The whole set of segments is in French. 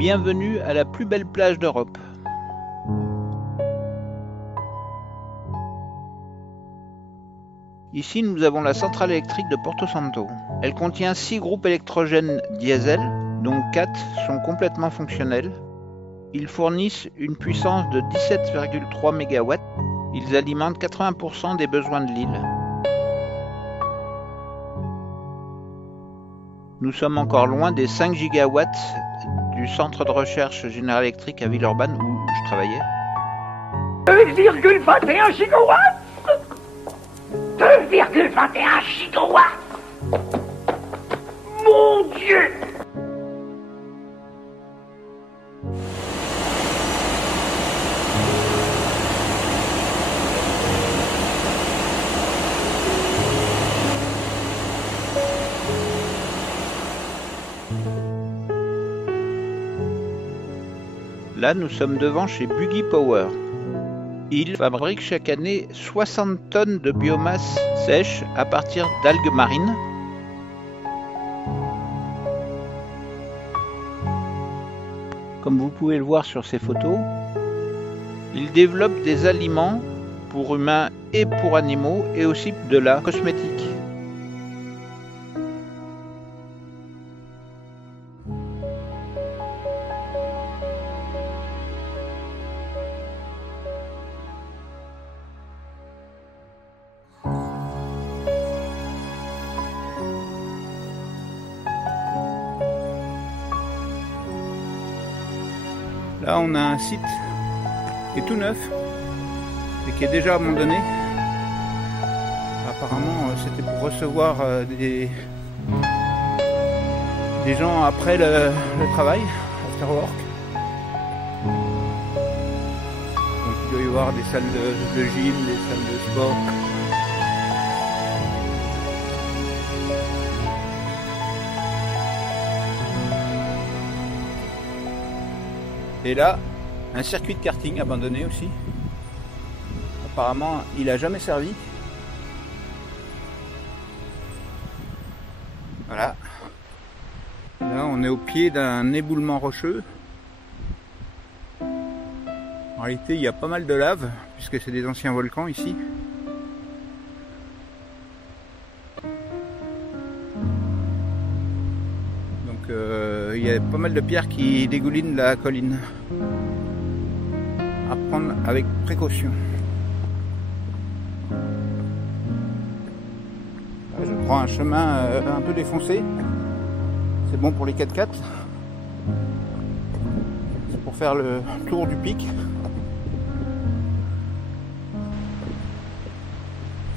Bienvenue à la plus belle plage d'Europe. Ici, nous avons la centrale électrique de Porto Santo. Elle contient 6 groupes électrogènes diesel, dont 4 sont complètement fonctionnels. Ils fournissent une puissance de 17,3 MW. Ils alimentent 80% des besoins de l'île. Nous sommes encore loin des 5 GW du centre de recherche General Electric à Villeurbanne où je travaillais. 2,21 gigawatts 2,21 gigawatts Mon Dieu! Là, nous sommes devant chez Buggy Power. Ils fabriquent chaque année 60 tonnes de biomasse sèche à partir d'algues marines. Comme vous pouvez le voir sur ces photos, ils développent des aliments pour humains et pour animaux et aussi de la cosmétique. Là, on a un site qui est tout neuf et qui est déjà abandonné. Apparemment, c'était pour recevoir des gens après le travail, after work. Donc, il doit y avoir des salles de gym, des salles de sport. Et là, un circuit de karting abandonné aussi. Apparemment, il n'a jamais servi. Voilà. Là, on est au pied d'un éboulement rocheux. En réalité, il y a pas mal de lave, puisque c'est des anciens volcans ici. Il y a pas mal de pierres qui dégoulinent la colline. À prendre avec précaution. Là, je prends un chemin un peu défoncé. C'est bon pour les 4x4. C'est pour faire le tour du pic.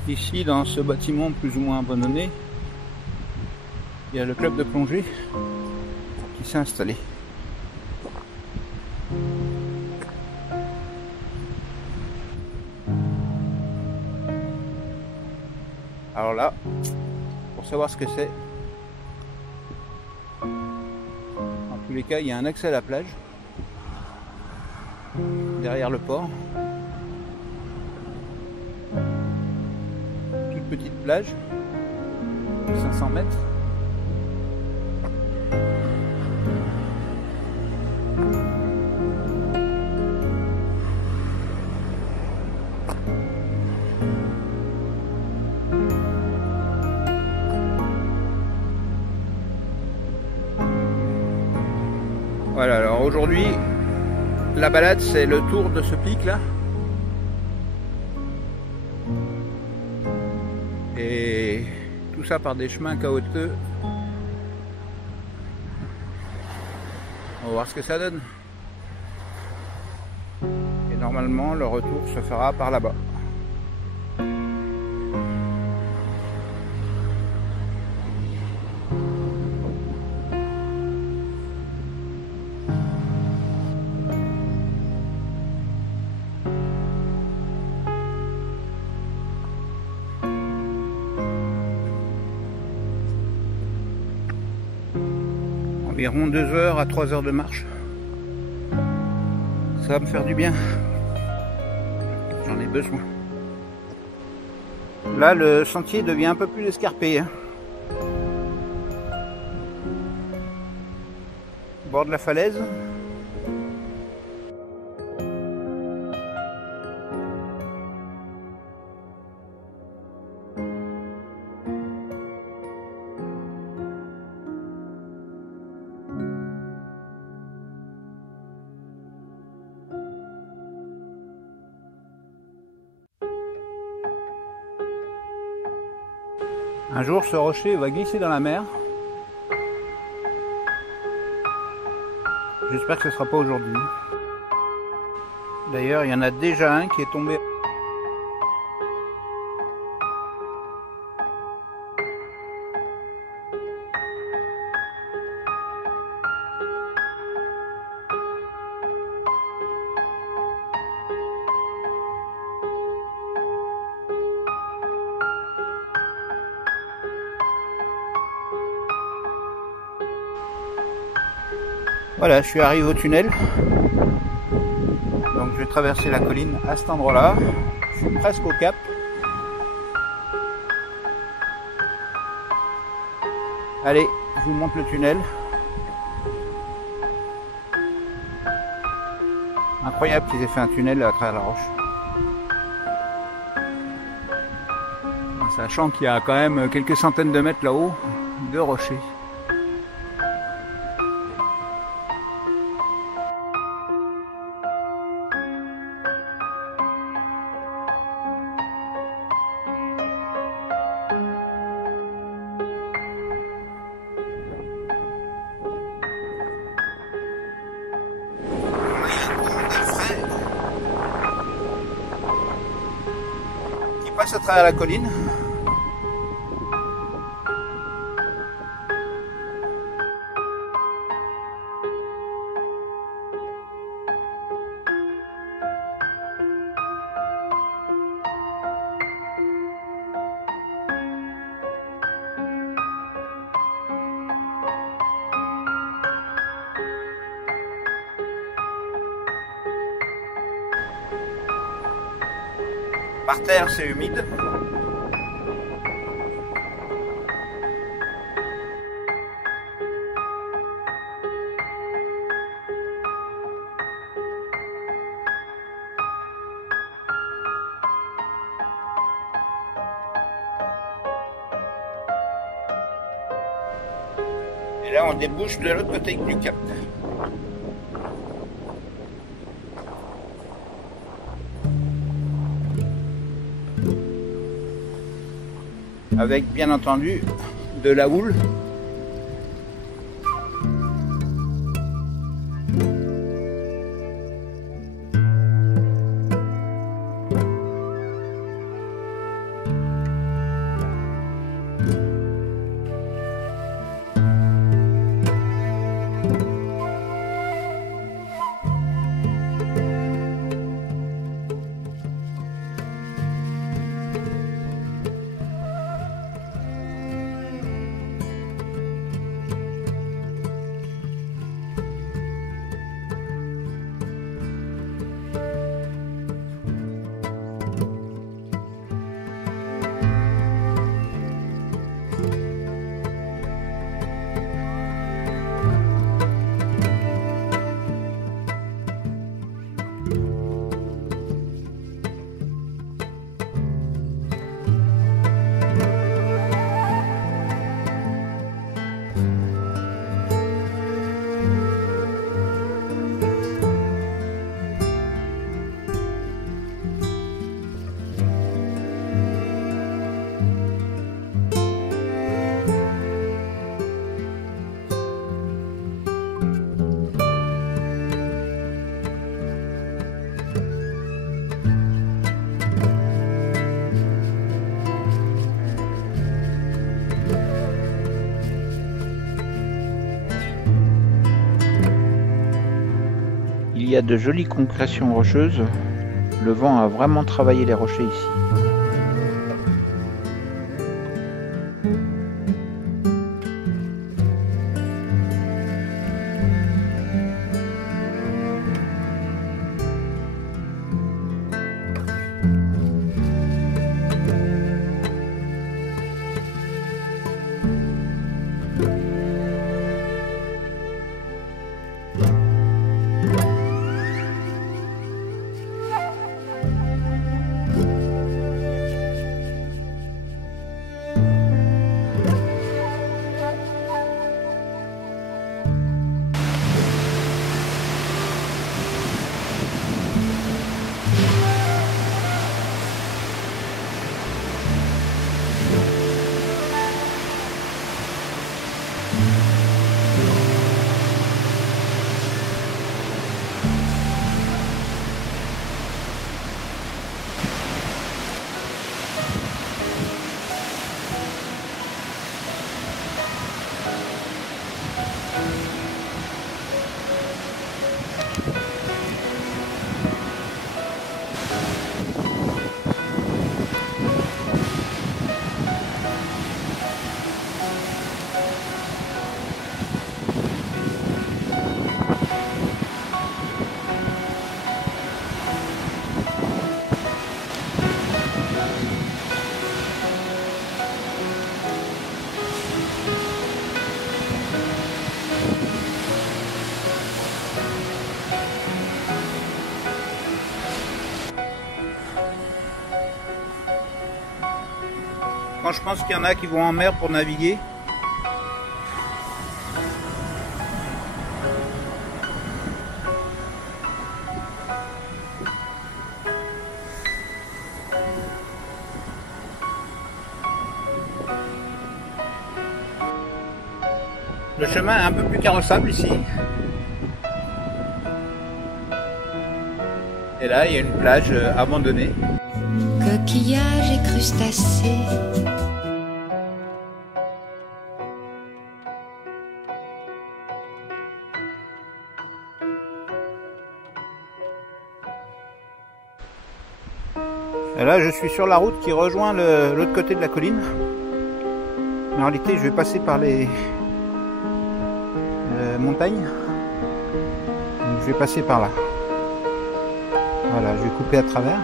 Ici, dans ce bâtiment plus ou moins abandonné, il y a le club de plongée qui s'est installé. Alors là, pour savoir ce que c'est, en tous les cas, il y a un accès à la plage derrière le port. Toute petite plage, 500 mètres. Voilà, alors aujourd'hui, la balade c'est le tour de ce pic là. Et tout ça par des chemins caouteux. On va voir ce que ça donne. Et normalement, le retour se fera par là-bas. Environ 2 heures à 3 heures de marche. Ça va me faire du bien. J'en ai besoin. Là, le sentier devient un peu plus escarpé. Bord de la falaise. Un jour, ce rocher va glisser dans la mer. J'espère que ce ne sera pas aujourd'hui. D'ailleurs, il y en a déjà un qui est tombé. Voilà, je suis arrivé au tunnel. Donc je vais traverser la colline à cet endroit-là. Je suis presque au cap. Allez, je vous montre le tunnel. Incroyable qu'ils aient fait un tunnel à travers la roche. Sachant qu'il y a quand même quelques centaines de mètres là-haut de rochers. Passe à travers la colline. Par terre, c'est humide. Et là, on débouche de l'autre côté du cap. Avec bien entendu de la houle. Il y a de jolies concrétions rocheuses. Le vent a vraiment travaillé les rochers ici. Quand je pense qu'il y en a qui vont en mer pour naviguer. Le chemin est un peu plus carrossable ici. Et là, il y a une plage abandonnée. Coquillages et crustacés. Et là, je suis sur la route qui rejoint l'autre côté de la colline. Mais en réalité, je vais passer par les montagnes. Donc, je vais passer par là. Voilà, je vais couper à travers.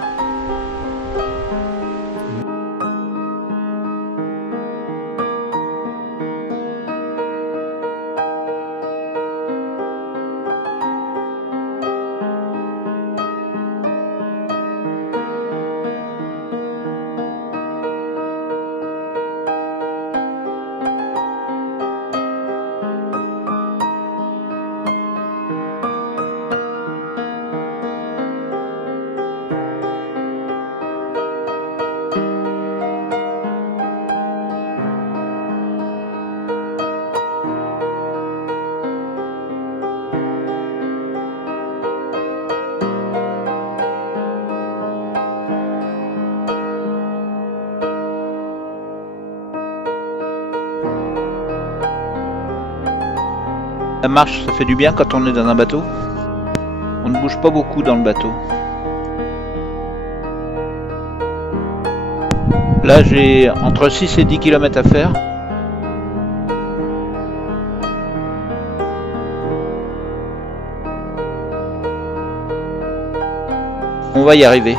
La marche, ça fait du bien quand on est dans un bateau. On ne bouge pas beaucoup dans le bateau. Là, j'ai entre 6 et 10 km à faire. On va y arriver.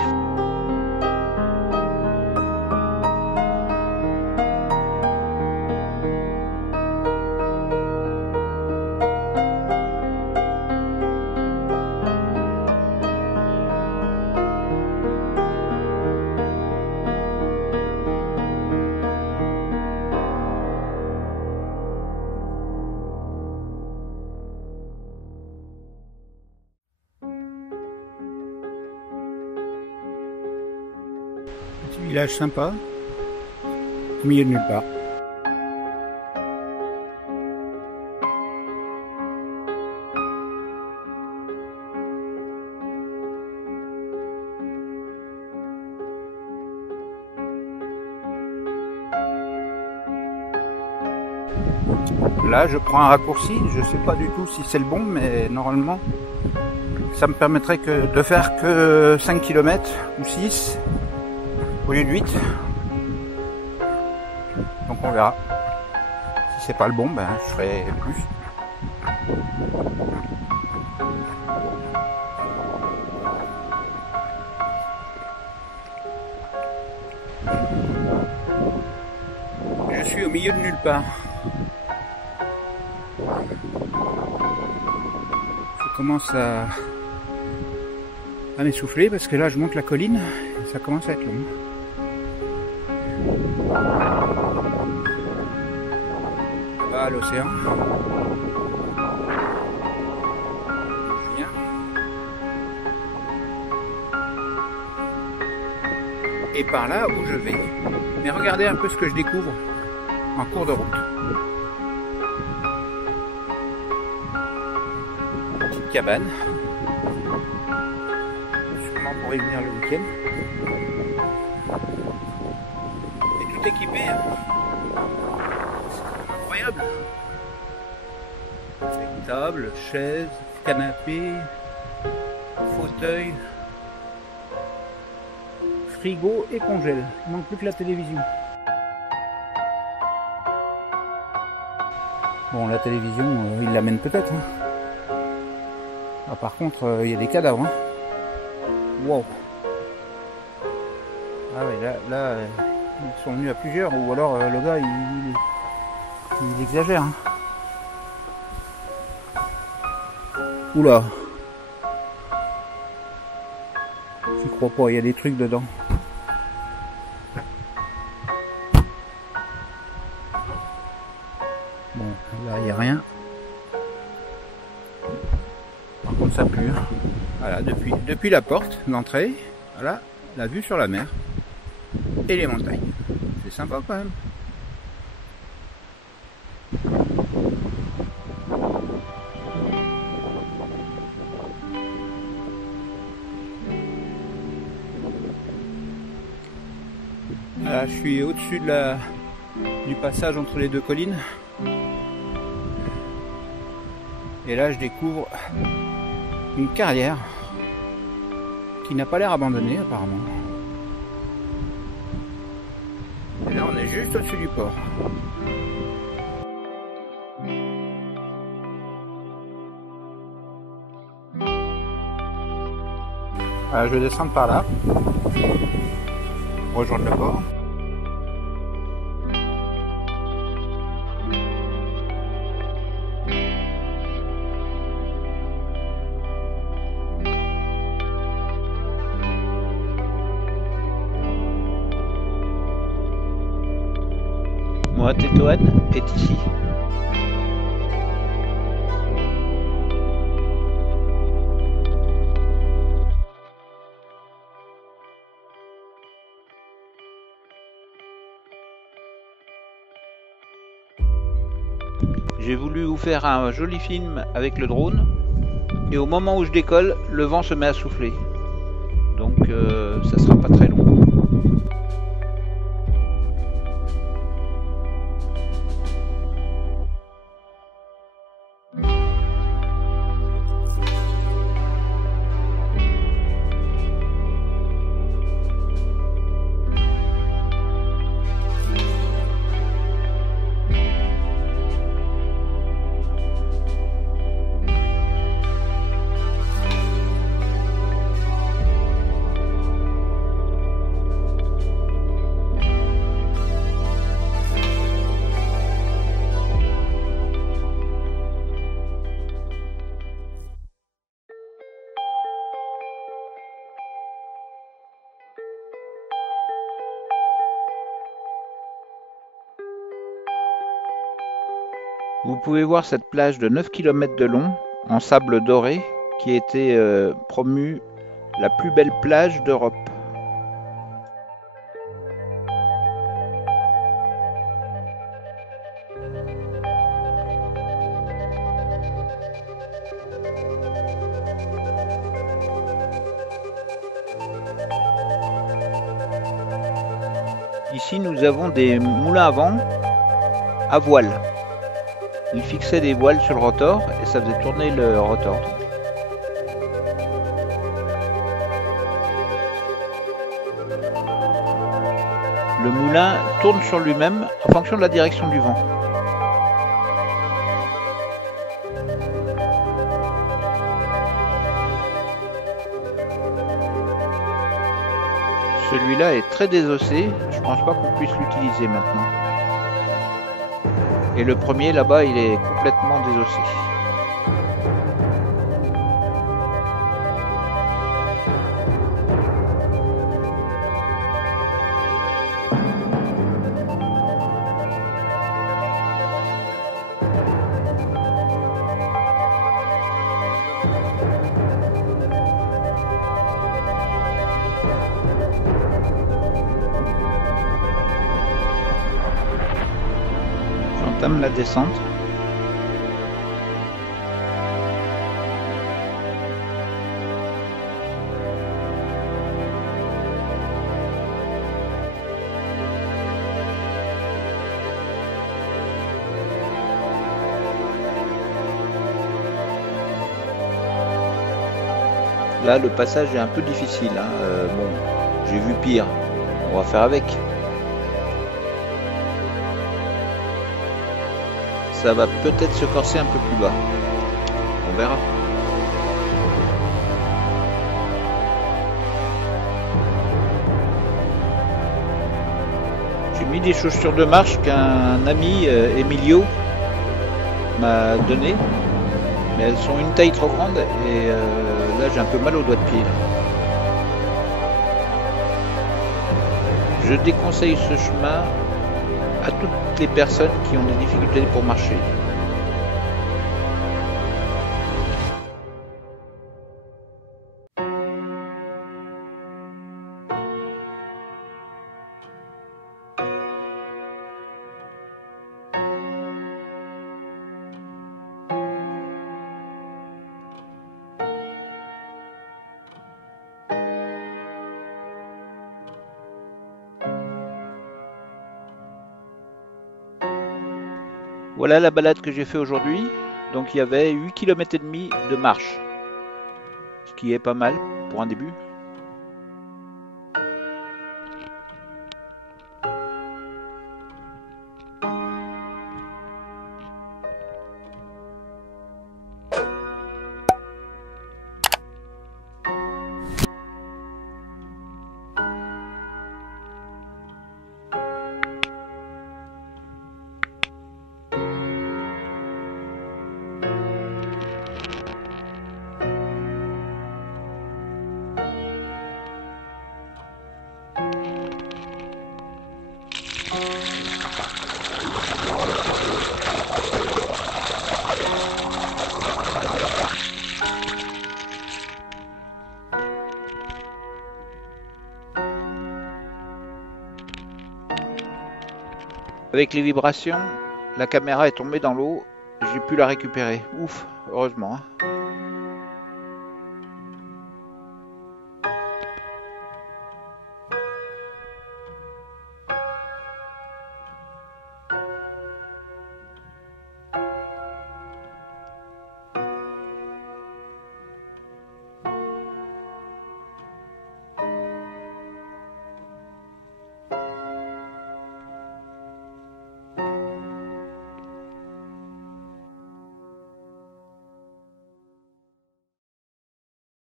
Petit village sympa, au milieu de nulle part. Là, je prends un raccourci, je sais pas du tout si c'est le bon, mais normalement, ça me permettrait de faire que 5 km ou 6 au lieu de 8. Donc on verra. Si c'est pas le bon, ben je ferai plus. Je suis au milieu de nulle part. Je commence à m'essouffler parce que là je monte la colline et ça commence à être long. Là, l'océan. Bien. Et par là où je vais. Mais regardez un peu ce que je découvre en cours de route. Petite cabane. Sûrement pour y venir le week-end. Et tout équipé. Hein. Incroyable. Avec table, chaise, canapé, fauteuil, frigo et congèle. Il manque plus que la télévision. Bon, la télévision, il l'amène peut-être. Hein. Ah, par contre, il y a des cadavres. Hein. Wow. Ah ouais, là, ils sont venus à plusieurs, ou alors le gars, il exagère. Hein. Oula. Je crois pas, il y a des trucs dedans. voyez rien. Par contre ça pue. Voilà, depuis la porte d'entrée, voilà, la vue sur la mer et les montagnes. C'est sympa quand même. Là, je suis au-dessus du passage entre les deux collines. Et là, je découvre une carrière qui n'a pas l'air abandonnée apparemment. Et là, on est juste au-dessus du port. Voilà, je vais descendre par là, rejoindre le port. Moi, Tétoine est ici. J'ai voulu vous faire un joli film avec le drone et au moment où je décolle, le vent se met à souffler. Donc ça sera pas très long. Vous pouvez voir cette plage de 9 km de long, en sable doré, qui a été promue la plus belle plage d'Europe. Ici, nous avons des moulins à vent à voile. Il fixait des voiles sur le rotor et ça faisait tourner le rotor. Le moulin tourne sur lui-même en fonction de la direction du vent. Celui-là est très désossé, je pense pas qu'on puisse l'utiliser maintenant. Et le premier là-bas, il est complètement désossé. J'entame la descente. Là, le passage est un peu difficile. Bon, j'ai vu pire. On va faire avec. Ça va peut-être se corser un peu plus bas. On verra. J'ai mis des chaussures de marche qu'un ami, Emilio, m'a donné. Mais elles sont une taille trop grande et là j'ai un peu mal au doigt de pied. Je déconseille ce chemin à toutes les personnes qui ont des difficultés pour marcher. Voilà la balade que j'ai fait aujourd'hui. Donc il y avait 8 km et demi de marche. Ce qui est pas mal pour un début. Avec les vibrations, la caméra est tombée dans l'eau. J'ai pu la récupérer. Ouf, heureusement.